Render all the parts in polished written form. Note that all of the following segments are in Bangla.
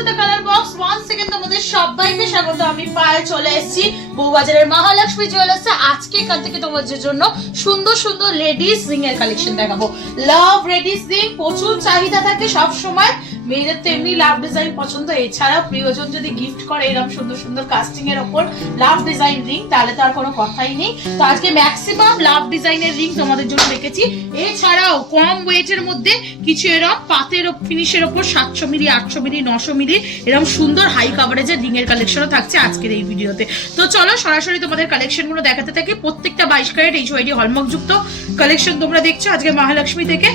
Two the colour box. Once second তোমাদের সবাইকে স্বাগত। আমি পায়ে চলে এসেছি বউবাজারের মহালক্ষ্মী জুয়েলার্সে। আজকে এখান থেকে তোমাদের জন্য সুন্দর সুন্দর লেডিস রিং এর কালেকশন দেখাবো। লাভ লেডিস রিং প্রচুর চাহিদা থাকে সব সময়, মেয়েদের তো এমনি লাভ ডিজাইন পছন্দ, এছাড়াও প্রিয়জন যদি গিফট করে এরকম সুন্দর সুন্দর কাস্টিং এর ওপর লাভ ডিজাইন রিং, তাহলে তো আর কোনো কথাই নেই। তো আজকে ম্যাক্সিমাম লাভ ডিজাইনের রিং তোমাদের জন্য রেখেছি। এছাড়াও কম ওয়েটের মধ্যে কিছু এরকম পাতের ফিনিশের ওপর 700 মিলি, 800 মিলি, 900 মিলি এরকম সুন্দর হাই কাভারেজের রিং এর কালেকশনও থাকছে আজকের এই ভিডিওতে। তো চলো সরাসরি তোমাদের কালেকশন গুলো দেখাতে থাকি। প্রত্যেকটা 22 ক্যারেট HYD হলমার্ক যুক্ত কালেকশন তোমরা দেখছো আজকে মহালক্ষ্মী থেকে।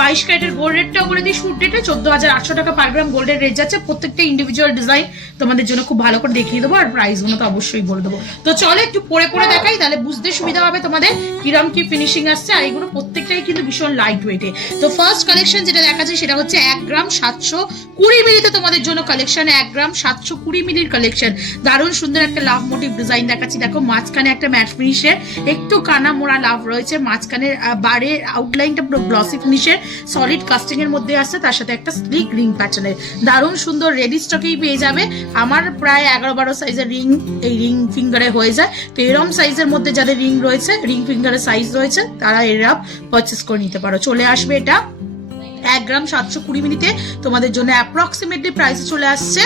22 ক্যারেটের গোল্ড রেটটাও করে দিই, শুট রেটে 14,800 টাকা পার গ্রাম গোল্ডের রেট যাচ্ছে। প্রত্যেকটা ইন্ডিভিজুয়াল ডিজাইন তোমাদের জন্য খুব ভালো করে দেখিয়ে দেবো, আর প্রাইস গুলো তো অবশ্যই বলে দেবো। তো চলো একটু পরে পরে দেখাই, তাহলে বুঝতে সুবিধা হবে তোমাদের কিরম কি ফিনিশিং আসছে। আর এগুলো প্রত্যেকটাই কিন্তু ভীষণ লাইট ওয়েটে। তো ফার্স্ট কালেকশন যেটা দেখাচ্ছে সেটা হচ্ছে 1 গ্রাম 720 মিলিতে তোমাদের জন্য কালেকশন। 1 গ্রাম 720 মিলির কালেকশন। দারুণ সুন্দর একটা লাভ মোটিভ ডিজাইন দেখাচ্ছি। দেখো মাঝখানে একটা ম্যাট ফিনিশের একটু কানা মোড়া লাভ রয়েছে, মাঝখানের বারের আউটলাইনটা পুরো গ্লসি ফিনিশের সলিড কাস্টিং এর মধ্যে আসছে, তার সাথে একটা স্লিক রিং প্যাটার্নের। দারুণ সুন্দর রেডি স্টকেই পেয়ে যাবে। আমার প্রায় 11-12 সাইজের রিং এই রিং ফিঙ্গারে হয়ে যায়। তো এরম সাইজের মধ্যে যাদের রিং রয়েছে, রিং ফিঙ্গারের সাইজ রয়েছে, তারা এরা পারচেস করে নিতে পারো। চলে আসবে এটা 1 গ্রাম 720 মিলিতে তোমাদের জন্য অ্যাপ্রক্সিমেটলি প্রাইসে চলে আসছে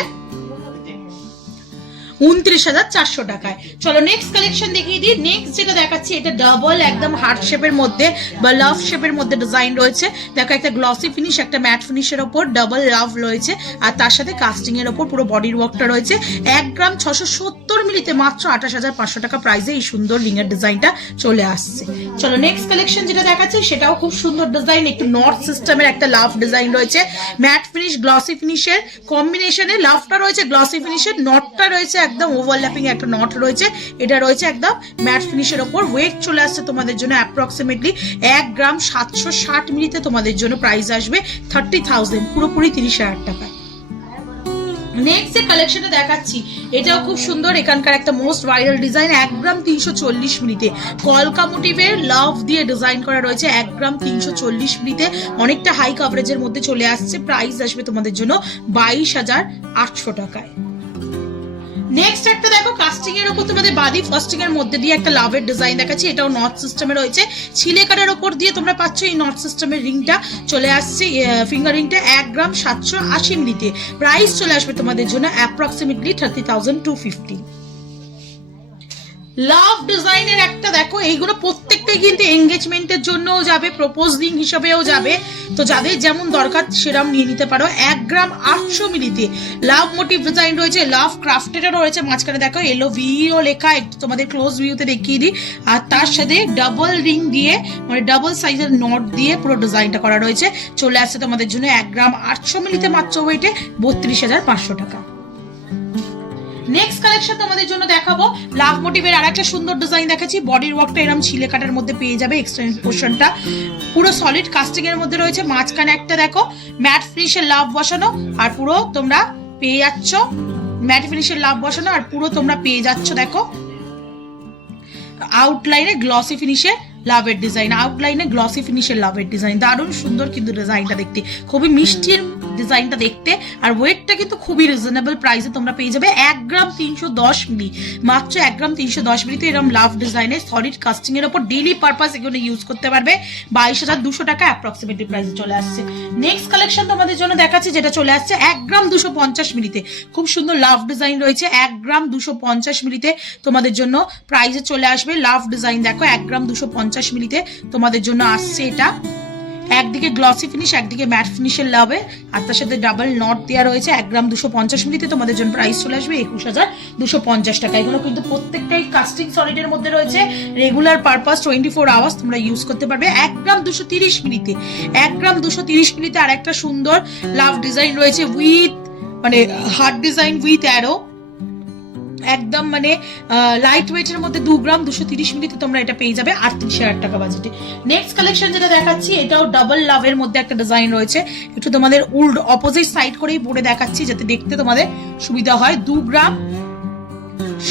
29,400 টাকায়। চলো নেক্সট কালেকশন দেখিয়ে দিই। নেক্সট যেটা দেখাচ্ছি এটা ডাবল একদম হার্ট শেপের মধ্যে বা লাভ শেপের মধ্যে ডিজাইন রয়েছে। দেখো একটা গ্লসি ফিনিশ, একটা ম্যাট ফিনিশের ওপর ডাবল লাভ রয়েছে, আর তার সাথে কাস্টিং এর ওপর পুরো বডির ওয়ার্কটা রয়েছে। 1 গ্রাম 670 মিলিতে মাত্র 28,500 টাকা প্রাইসে এই সুন্দর রিং এর ডিজাইনটা চলে আসছে। চলো নেক্সট কালেকশন যেটা দেখাচ্ছি সেটাও খুব সুন্দর ডিজাইন, একটু নর্থ সিস্টেমের একটা লাভ ডিজাইন রয়েছে। ম্যাট ফিনিশ গ্লসি ফিনিশের কম্বিনেশনে লাভটা রয়েছে, গ্লসি ফিনিশের নটটা রয়েছে একদম ওভারল্যাপিং একটা নট রয়েছে। এটা রয়েছে একদম ম্যাট ফিনিশের ওপর। ওয়েট চলে আসছে তোমাদের জন্য অ্যাপ্রক্সিমেটলি 1 গ্রাম 760 মিলিতে তোমাদের জন্য প্রাইস আসবে 30,000, পুরোপুরি 30,000 টাকা। নেক্সট যে কালেকশনটা দেখাচ্ছি এটাও খুব সুন্দর, এখানকার একটা মোস্ট ভাইরাল ডিজাইন। 1 গ্রাম 340 মিলিতে কলকা মোটিভের লাভ দিয়ে ডিজাইন করা রয়েছে। 1 গ্রাম 340 মিলিতে অনেকটা হাই কাভারেজের মধ্যে চলে আসছে। প্রাইস আসবে তোমাদের জন্য 22,800 টাকায়। নেক্সট একটা দেখো কাস্টিং এর উপর তোমাদের বাদি ফাস্টিং এর মধ্যে দিয়ে একটা লাভের ডিজাইন দেখাচ্ছি। এটাও নর্থ সিস্টেমে রয়েছে, ছিলে কাটার উপর দিয়ে তোমরা পাচ্ছ এই নর্থ সিস্টেমের রিংটা চলে আসছে। ফিঙ্গার রিংটা 1 গ্রাম 780 মিলিতে প্রাইস চলে আসবে তোমাদের জন্য অ্যাপ্রক্সিমেটলি 30,250। লাভ ডিজাইনের একটা দেখো, এইগুলো প্রত্যেকটাই কিন্তু এঙ্গেজমেন্টের জন্যও যাবে, প্রপোজ রিং হিসাবেও যাবে। তো যাদের যেমন দরকার সেরকম নিয়ে নিতে পারো। 1 গ্রাম 800 মিলিতে লাভ মোটিভ ডিজাইন রয়েছে, লাভ ক্রাফটেডও রয়েছে। মাঝখানে দেখো LOVEও লেখা, একটু তোমাদের ক্লোজ ভিউতে দেখিয়ে দিই। আর তার সাথে ডাবল রিং দিয়ে মানে ডাবল সাইজের নট দিয়ে পুরো ডিজাইনটা করা রয়েছে। চলে আসছে তোমাদের জন্য 1 গ্রাম 800 মিলিতে মাত্র ওয়েটে 32,500 টাকা। নেক্সট কালেকশন তোমাদের জন্য দেখাবো লাভ মোটিভের আর একটা সুন্দর ডিজাইন দেখাচ্ছি। বডির ওয়ার্কটা এরকম ছিলে কাটার মধ্যে পেয়ে যাবে, এক্সটেন্ড পোর্শনটা পুরো সলিড কাস্টিং এর মধ্যে রয়েছে। মাঝখানে একটা দেখো ম্যাট ফিনিশের লাভ বসানো, আর পুরো তোমরা পেয়ে যাচ্ছ ম্যাট ফিনিশের লাভ বসানো, আর পুরো তোমরা পেয়ে যাচ্ছ দেখো আউটলাইনে গ্লসি ফিনিশের লাভের ডিজাইন, আউটলাইনে গ্লসি ফিনিশের লাভের ডিজাইন। দারুণ সুন্দর কিন্তু ডিজাইনটা দেখতে, খুবই মিষ্টির ডিজাইনটা দেখতে। আর ওয়েটটা কিন্তু খুবই রিজনেবল প্রাইসে তোমরা পেয়ে যাবে। 1 গ্রাম 310 মিলি, মাত্র 1 গ্রাম 310 মিলিতে এরকম লাভ ডিজাইনের সলিড কাস্টিং এর উপর ডেইলি পারপাস এগুলো ইউজ করতে পারবে। 22,200 টাকা অ্যাপ্রক্সিমেটলি প্রাইসে চলে আসছে। নেক্সট কালেকশন তোমাদের জন্য দেখাচ্ছি যেটা চলে আসছে 1 গ্রাম 250 মিলিতে। খুব সুন্দর লাভ ডিজাইন রয়েছে। 1 গ্রাম 250 মিলিতে তোমাদের জন্য প্রাইসে চলে আসবে লাভ ডিজাইন। দেখো 1 গ্রাম 250 মিলিতে তোমাদের জন্য আসছে এটা। একদিকে গ্লসি ফিনিশ, একদিকে ম্যাট ফিনিশের লাভে, আর তার সাথে ডাবল নট দেওয়া রয়েছে। 1 গ্রাম 250 মিলিতে তোমাদের জন্য প্রাইস চলে আসবে 21,250 টাকা। এগুলো কিন্তু প্রত্যেকটাই কাস্টিং সলিডের মধ্যে রয়েছে, রেগুলার পারপাস 24 আওয়ার্স তোমরা ইউজ করতে পারবে। 1 গ্রাম 230 মিলিতে 1 গ্রাম 230 মিলিতে আর একটা সুন্দর লাভ ডিজাইন রয়েছে উইথ মানে হার্ট ডিজাইন উইথ অ্যারো, একদম মানে লাইট ওয়েটের মধ্যে। 2 গ্রাম 230 মিলিতে তোমরা এটা পেয়ে যাবে 38,000 টাকা বাজেটে। নেক্সট কালেকশন যেটা দেখাচ্ছি এটাও ডাবল লাভের মধ্যে একটা ডিজাইন রয়েছে। একটু তোমাদের উল্ড অপোজিট সাইড করেই পরে দেখাচ্ছি যাতে দেখতে তোমাদের সুবিধা হয়। 2 গ্রাম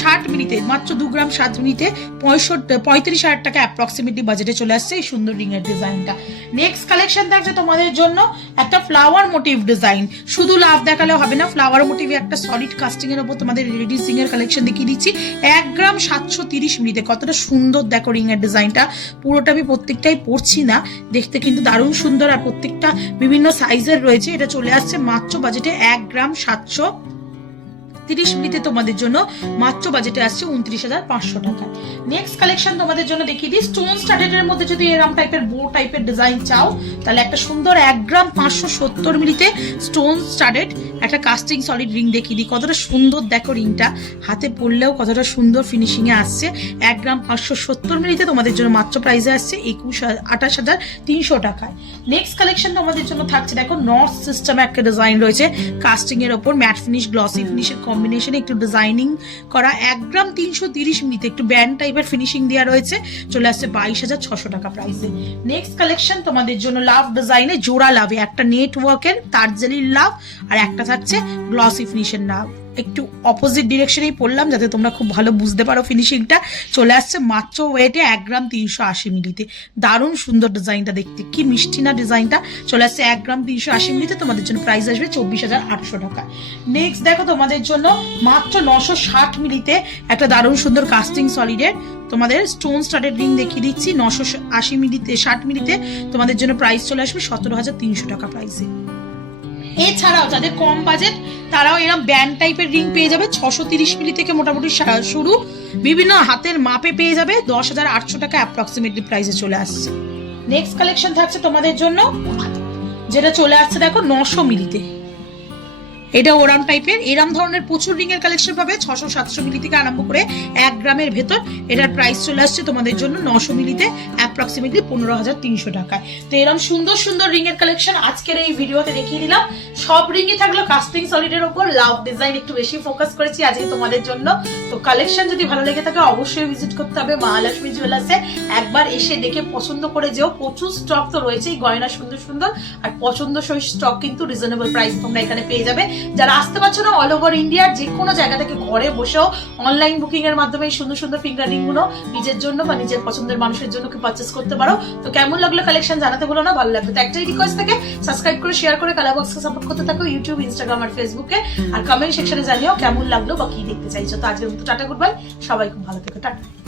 60 মিনিটে, মাত্র 2 গ্রাম 7 মিনিটে 35,000 টাকা অ্যাপ্রক্সিমেটলি বাজেটে চলে আসছে এই সুন্দর রিং এর ডিজাইনটা। নেক্সট কালেকশন থাকছে তোমাদের জন্য একটা ফ্লাওয়ার মোটিভ ডিজাইন। শুধু লাভ দেখালে হবে না, ফ্লাওয়ার মোটিভে একটা সলিড কাস্টিং এর উপর তোমাদের লেডিস রিং এর কালেকশন দেখিয়ে দিচ্ছি। 1 গ্রাম 730 মিনিটে কতটা সুন্দর দেখো রিং এর ডিজাইনটা। পুরোটা আমি প্রত্যেকটাই পরছি না, দেখতে কিন্তু দারুণ সুন্দর, আর প্রত্যেকটা বিভিন্ন সাইজের রয়েছে। এটা চলে আসছে মাত্র বাজেটে 1 গ্রাম 730 মিনিটে তোমাদের জন্য মাত্র বাজেটে আসছে 29,500 টাকা। নেক্সট কালেকশন তোমাদের জন্য দেখিয়ে দিই স্টোন স্টাডেডের মধ্যে যদি এরকম টাইপের বো টাইপের ডিজাইন চাও তাহলে একটা সুন্দর 1 গ্রাম 570 মিনিটে স্টোন স্টাডেড একটা কাস্টিং সলিড রিং দেখিয়ে দিই। কতটা সুন্দর দেখো রিংটা, হাতে পরলেও কতটা সুন্দর ফিনিশিং এ আসছে। 1 গ্রাম 570 মিনিটে তোমাদের জন্য মাত্র প্রাইসে আসছে 28,300 টাকায়। নেক্সট কালেকশন তোমাদের জন্য থাকছে দেখো নর্থ সিস্টেমে একটা ডিজাইন রয়েছে কাস্টিং এর ওপর, ম্যাট ফিনিশ গ্লসি ফিনিশের কম্বিনেশনে একটু ডিজাইনিং করা। 1 গ্রাম 330 মিনিটে একটু ব্যান্ড টাইপের ফিনিশিং দেওয়া রয়েছে, চলে আসছে 22,600 টাকা প্রাইসে। নেক্সট কালেকশন তোমাদের জন্য লাভ ডিজাইনে জোড়া লাভে একটা নেটওয়ার্কের তারজালির লাভ আর একটা থাকছে গ্লসি ফিনিশের লাভ। একটু অপোজিট ডিরেকশনেই পড়লাম যাতে তোমরা খুব ভালো বুঝতে পারো ফিনিশিংটা। চলে আসছে মাত্র ওয়েটে 1 গ্রাম 380 মিলিতে। দারুণ সুন্দর ডিজাইনটা, দেখতে কি মিষ্টি না ডিজাইনটা। চলে আসছে 1 গ্রাম 380 মিলিতে, তোমাদের জন্য প্রাইস আসবে 24,800 টাকা। নেক্সট দেখো তোমাদের জন্য মাত্র 960 মিলিতে একটা দারুণ সুন্দর কাস্টিং সলিডের তোমাদের স্টোন স্টাডেড রিং দেখিয়ে দিচ্ছি। 980 মিলিতে 60 মিলিতে তোমাদের জন্য প্রাইস চলে আসবে 17,300 টাকা প্রাইসে। এছাড়াও যাদের কম বাজেট তারাও এরকম ব্যান্ড টাইপের রিং পেয়ে যাবে 630 মিলি থেকে মোটামুটি শুরু, বিভিন্ন হাতের মাপে পেয়ে যাবে 10,800 টাকা অ্যাপ্রক্সিমেটলি প্রাইসে চলে আসছে। নেক্সট কালেকশন থাকছে তোমাদের জন্য যেটা চলে আসছে দেখো 900 মিলিতে। এটা ওরাম টাইপের, এরম ধরনের প্রচুর রিং এর কালেকশন পাবে 600-700 মিলি থেকে আরম্ভ করে 1 গ্রামের ভেতর। এটার প্রাইস চলে আসছে তোমাদের জন্য 900 মিলিতে অ্যাপ্রক্সিমেটলি 15,300 টাকায়। তো এরকম সুন্দর সুন্দর রিং এর কালেকশন আজকের এই ভিডিওতে দেখিয়ে দিলাম। সব রিংই থাকলো কাস্টিং সলিডের উপর, লাভ ডিজাইন একটু বেশি ফোকাস করেছি আজকে তোমাদের জন্য। তো কালেকশন যদি ভালো লেগে থাকে অবশ্যই ভিজিট করতে হবে মহালক্ষ্মী জুয়েলার্সে। একবার এসে দেখে পছন্দ করে যেও, প্রচুর স্টক তো রয়েছেই, গয়না সুন্দর সুন্দর আর পছন্দসই স্টক কিন্তু রিজনেবল প্রাইস তোমরা এখানে পেয়ে যাবে। যারা আসতে পারছো না অল ওভার ইন্ডিয়ার যে কোনো জায়গা থেকে ঘরে বসেও অনলাইন বুকিং এর মাধ্যমে সুন্দর সুন্দর ফিঙ্গার রিং গুলো নিজের জন্য বা নিজের পছন্দের মানুষের জন্য কি পারচেস করতে পারো। তো কেমন লাগলো কালেকশন জানাতে ভুলো না, ভালো লাগবে তো একটাই রিকোয়েস্ট থাকে সাবস্ক্রাইব করে শেয়ার করে কালার বক্সকে সাপোর্ট করতে থাকো ইউটিউব, ইনস্টাগ্রাম আর ফেসবুকে। আর কমেন্ট সেকশনে জানিও কেমন লাগলো বা কি দেখতে চাইছো। তো আজকের মতো টাটা, গুড বাই, সবাই খুব ভালো থেকো, টাটা।